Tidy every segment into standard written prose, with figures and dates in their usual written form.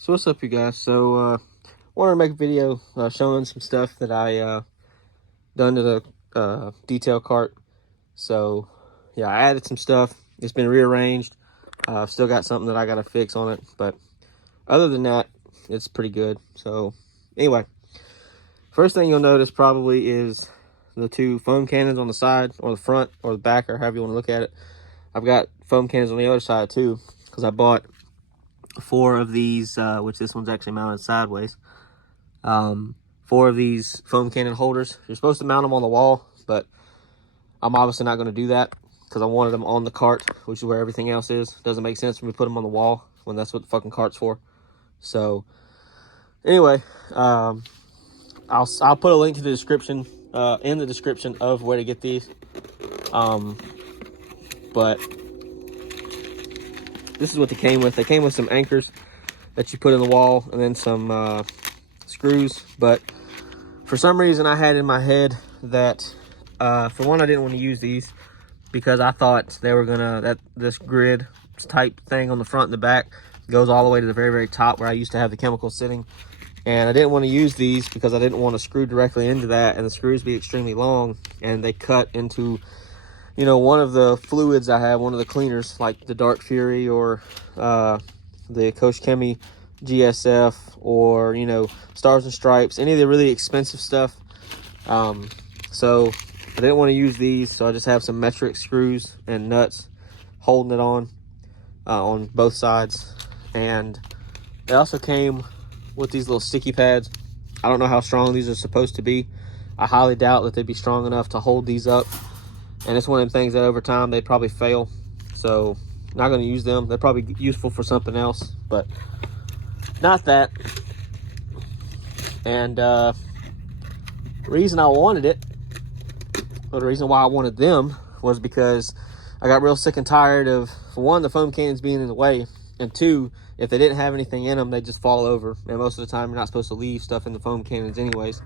So what's up, you guys? Wanted to make a video showing some stuff that I done to the detail cart. So yeah, I added some stuff. It's been rearranged. I've still got something that I got to fix on it, but other than that, it's pretty good. So anyway, first thing you'll notice probably is the two foam cannons on the side, or the front, or the back, or however you want to look at it. I've got foam cannons on the other side too, because I bought 4 of these, which this one's actually mounted sideways. 4 of these foam cannon holders. You're supposed to mount them on the wall, but I'm obviously not going to do that because I wanted them on the cart, which is where everything else is. Doesn't make sense for me to put them on the wall when that's what the fucking cart's for. So anyway, I'll put a link to the description, in the description of where to get these. But this is what they came with. They came with some anchors that you put in the wall, and then some screws. But for some reason I had in my head that for one, I didn't want to use these because I thought they were that this grid type thing on the front and the back goes all the way to the very, very top where I used to have the chemicals sitting. And I didn't want to use these because I didn't want to screw directly into that and the screws be extremely long and they cut into, you know, one of the fluids I have, one of the cleaners, like the Dark Fury or the Coach Chemi GSF, or, you know, Stars and Stripes, any of the really expensive stuff. So I didn't want to use these, so I just have some metric screws and nuts holding it on both sides. And they also came with these little sticky pads. I don't know how strong these are supposed to be. I highly doubt that they'd be strong enough to hold these up. And it's one of them things that over time they'd probably fail. So not going to use them. They're probably useful for something else, but not that. And the reason I wanted it, or the reason why I wanted them, was because I got real sick and tired of, for one, the foam cannons being in the way, and 2, if they didn't have anything in them, they just fall over. And most of the time, you're not supposed to leave stuff in the foam cannons anyways,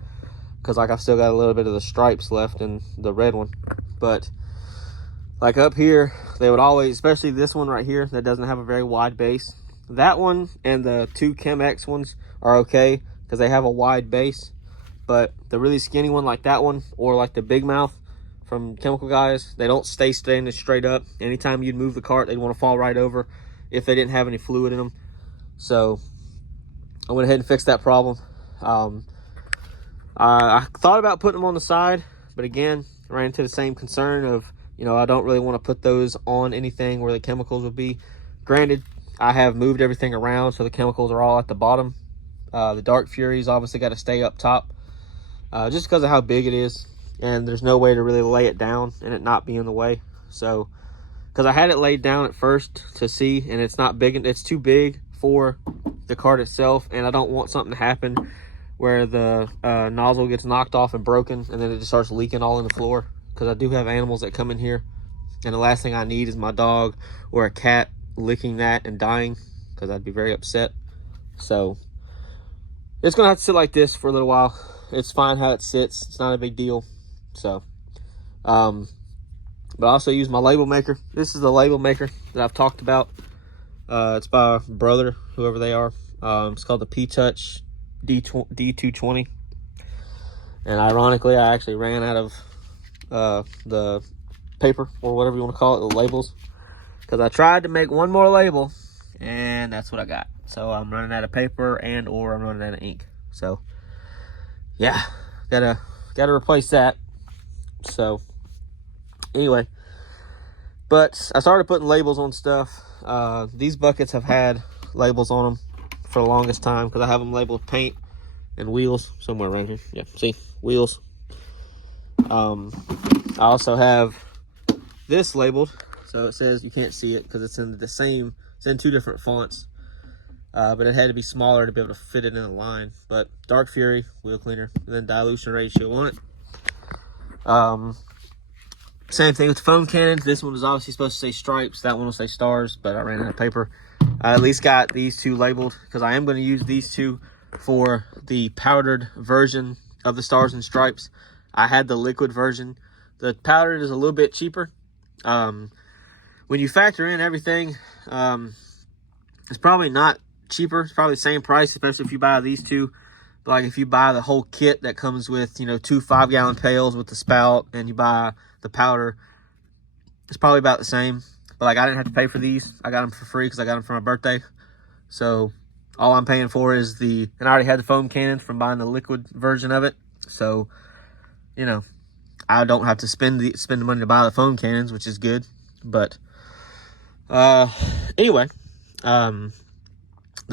because like I've still got a little bit of the stripes left in the red one. But like up here, they would always, especially this one right here that doesn't have a very wide base. That one and the 2 Chemex ones are okay because they have a wide base. But the really skinny one like that one, or like the Big Mouth from Chemical Guys, they don't stay standing straight up. Anytime you'd move the cart, they'd want to fall right over if they didn't have any fluid in them. So I went ahead and fixed that problem. I thought about putting them on the side, but again, ran into the same concern of, you know, I don't really want to put those on anything where the chemicals would be. Granted, I have moved everything around, so the chemicals are all at the bottom. The Dark Fury's obviously got to stay up top, just because of how big it is, and there's no way to really lay it down and it not be in the way. So, because I had it laid down at first to see, and it's not big, it's too big for the cart itself, and I don't want something to happen where the nozzle gets knocked off and broken, and then it just starts leaking all in the floor, because I do have animals that come in here, and the last thing I need is my dog or a cat licking that and dying, because I'd be very upset. So it's gonna have to sit like this for a little while. It's fine how it sits, it's not a big deal. So but I also use my label maker. This is the label maker that I've talked about. It's by Brother, whoever they are. It's called the P-Touch D220. And ironically, I actually ran out of the paper, or whatever you want to call it, the labels, because I tried to make one more label, and that's what I got. So I'm running out of paper, and or I'm running out of ink. So yeah, gotta replace that. So anyway, but I started putting labels on stuff. These buckets have had labels on them for the longest time because I have them labeled paint and wheels somewhere around here. Yeah, see, wheels. I also have this labeled, so it says, you can't see it because it's in the same, it's in 2 different fonts, but it had to be smaller to be able to fit it in a line. But Dark Fury wheel cleaner, and then dilution ratio on it. Same thing with the foam cannons. This one was obviously supposed to say Stripes, that one will say Stars, but I ran out of paper. I at least got these 2 labeled because I am going to use these 2 for the powdered version of the Stars and Stripes. I had the liquid version. The powdered is a little bit cheaper. When you factor in everything, it's probably not cheaper. It's probably the same price, especially if you buy these two. But like if you buy the whole kit that comes with, you know, 2 5-gallon pails with the spout, and you buy the powder, it's probably about the same. But like I didn't have to pay for these. I got them for free because I got them for my birthday. So all I'm paying for is and I already had the foam cannon from buying the liquid version of it. So, you know, I don't have to spend the money to buy the foam cannons, which is good. But anyway, the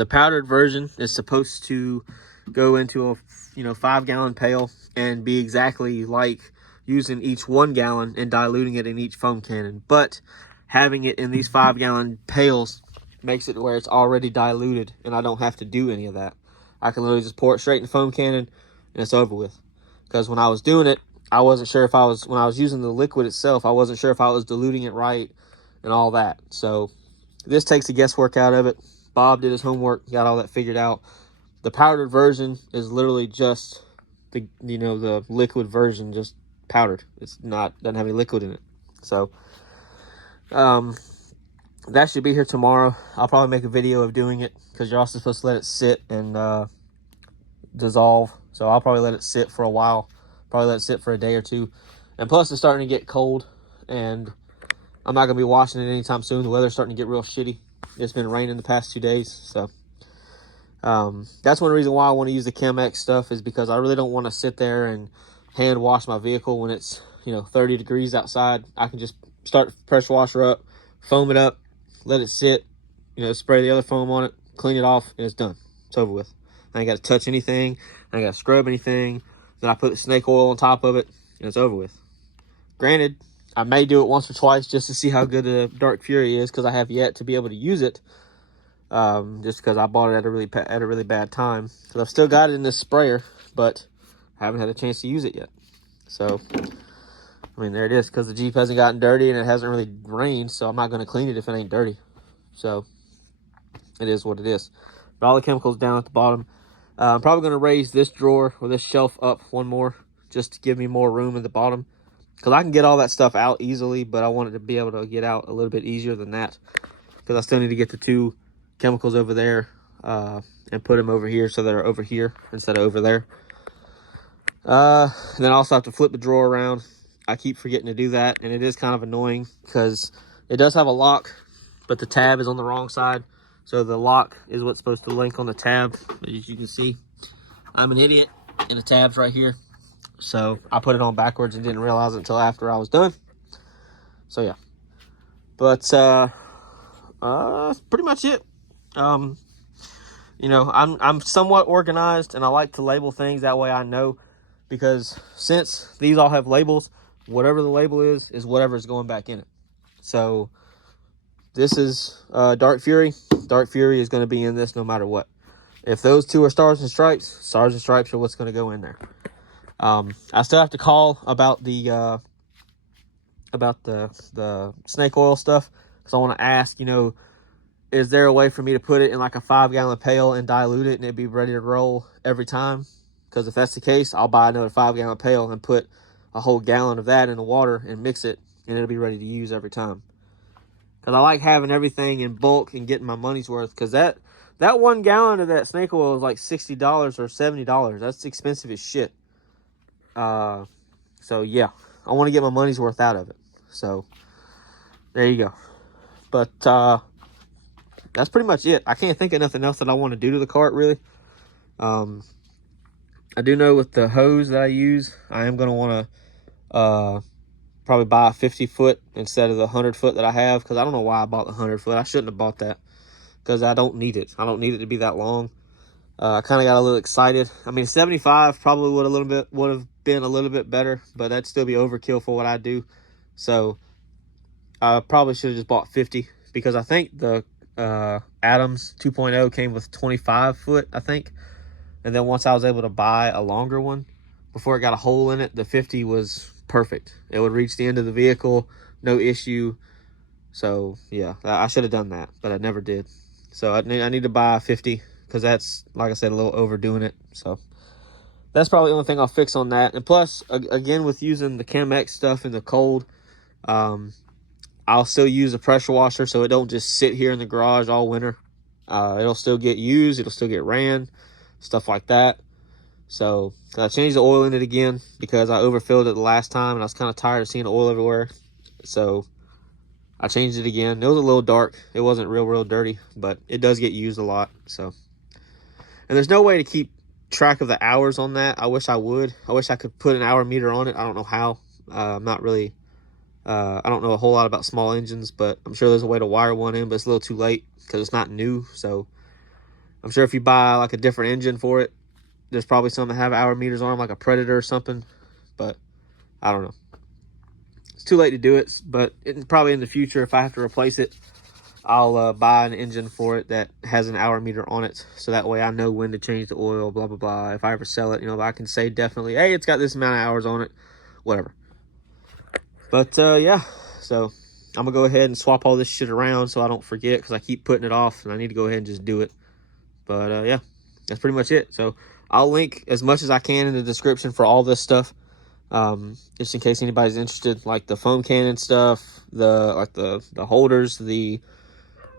powdered version is supposed to go into a 5-gallon pail and be exactly like using each 1 gallon and diluting it in each foam cannon. But having it in these 5-gallon pails makes it where it's already diluted, and I don't have to do any of that. I can literally just pour it straight in the foam cannon, and it's over with. Because when I was doing it, I wasn't sure when I was using the liquid itself, I wasn't sure if I was diluting it right and all that. So this takes the guesswork out of it. Bob did his homework, got all that figured out. The powdered version is literally just the liquid version, just powdered. Doesn't have any liquid in it. So that should be here tomorrow. I'll probably make a video of doing it because you're also supposed to let it sit and dissolve. So I'll probably let it sit for a while. Probably let it sit for a day or two. And plus, it's starting to get cold, and I'm not going to be washing it anytime soon. The weather's starting to get real shitty. It's been raining the past 2 days, so that's one reason why I want to use the Chemex stuff, is because I really don't want to sit there and hand wash my vehicle when it's 30 degrees outside. I can just start the pressure washer up, foam it up, let it sit, spray the other foam on it, clean it off, and it's done. It's over with. I ain't got to touch anything. I ain't got to scrub anything. Then I put the snake oil on top of it, and it's over with. Granted, I may do it once or twice just to see how good the Dark Fury is, because I have yet to be able to use it. Just because I bought it at a really bad time. Because I've still got it in this sprayer, but I haven't had a chance to use it yet. So, I mean, there it is. Because the Jeep hasn't gotten dirty and it hasn't really rained, so I'm not going to clean it if it ain't dirty. So, it is what it is. But all the chemicals down at the bottom. I'm probably going to raise this drawer or this shelf up one more, just to give me more room at the bottom. Because I can get all that stuff out easily, but I wanted to be able to get out a little bit easier than that. Because I still need to get the 2 chemicals over there and put them over here so they're over here instead of over there. And then I also have to flip the drawer around. I keep forgetting to do that, and it is kind of annoying because it does have a lock, but the tab is on the wrong side. So the lock is what's supposed to link on the tab. As you can see, I'm an idiot, and the tab's right here. So I put it on backwards and didn't realize it until after I was done. So yeah, but that's pretty much it. I'm somewhat organized, and I like to label things, that way I know, because since these all have labels, whatever the label is whatever is going back in it. So this is Dark Fury. Dark Fury is going to be in this no matter what. If those 2 are Stars and Stripes are what's going to go in there. I still have to call about the snake oil stuff, because I want to ask, is there a way for me to put it in like a 5-gallon pail and dilute it and it'd be ready to roll every time? Because if that's the case, I'll buy another 5-gallon pail and put a whole gallon of that in the water and mix it, and it'll be ready to use every time. Because I like having everything in bulk and getting my money's worth. Because that 1 gallon of that snake oil is like $60 or $70. That's expensive as shit. So yeah, I want to get my money's worth out of it. So there you go. But that's pretty much it. I can't think of nothing else that I want to do to the cart, really. I do know with the hose that I use, I am going to want to probably buy a 50-foot instead of the 100-foot that I have, because I don't know why I bought the 100-foot. I shouldn't have bought that, because I don't need it. I don't need it to be that long. I kind of got a little excited. I mean, 75 probably would have been a little bit better, but that'd still be overkill for what I do. So I probably should have just bought 50, because I think the Adams 2.0 came with 25-foot, I think. And then once I was able to buy a longer one, before it got a hole in it, the 50 was perfect. It would reach the end of the vehicle, no issue. So yeah, I should have done that, but I never did. So I need to buy a 50, because that's, like I said, a little overdoing it. So that's probably the only thing I'll fix on that. And plus, again, with using the Chemex stuff in the cold, I'll still use a pressure washer, so it don't just sit here in the garage all winter. It'll still get used, it'll still get ran, stuff like that. So I changed the oil in it again because I overfilled it the last time and I was kind of tired of seeing the oil everywhere. So I changed it again. It was a little dark. It wasn't real dirty, but it does get used a lot. So, and there's no way to keep track of the hours on that. I wish I would. I wish I could put an hour meter on it. I don't know how. I'm not really, I don't know a whole lot about small engines, but I'm sure there's a way to wire one in, but it's a little too late because it's not new. So I'm sure if you buy like a different engine for it, there's probably some that have hour meters on them, like a Predator or something, but I don't know. It's too late to do it, but probably in the future, if I have to replace it, I'll buy an engine for it that has an hour meter on it, so that way I know when to change the oil, blah, blah, blah. If I ever sell it, you know, I can say definitely, hey, it's got this amount of hours on it, whatever. But, yeah, so I'm going to go ahead and swap all this shit around so I don't forget, because I keep putting it off, and I need to go ahead and just do it. But, yeah, that's pretty much it. So I'll link as much as I can in the description for all this stuff, just in case anybody's interested, like the foam cannon stuff, the holders, the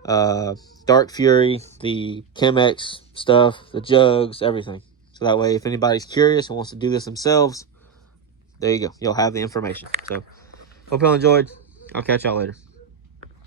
Dark Fury, the Chemex stuff, the jugs, everything. So that way, if anybody's curious and wants to do this themselves, there you go. You'll have the information. So hope y'all enjoyed. I'll catch y'all later.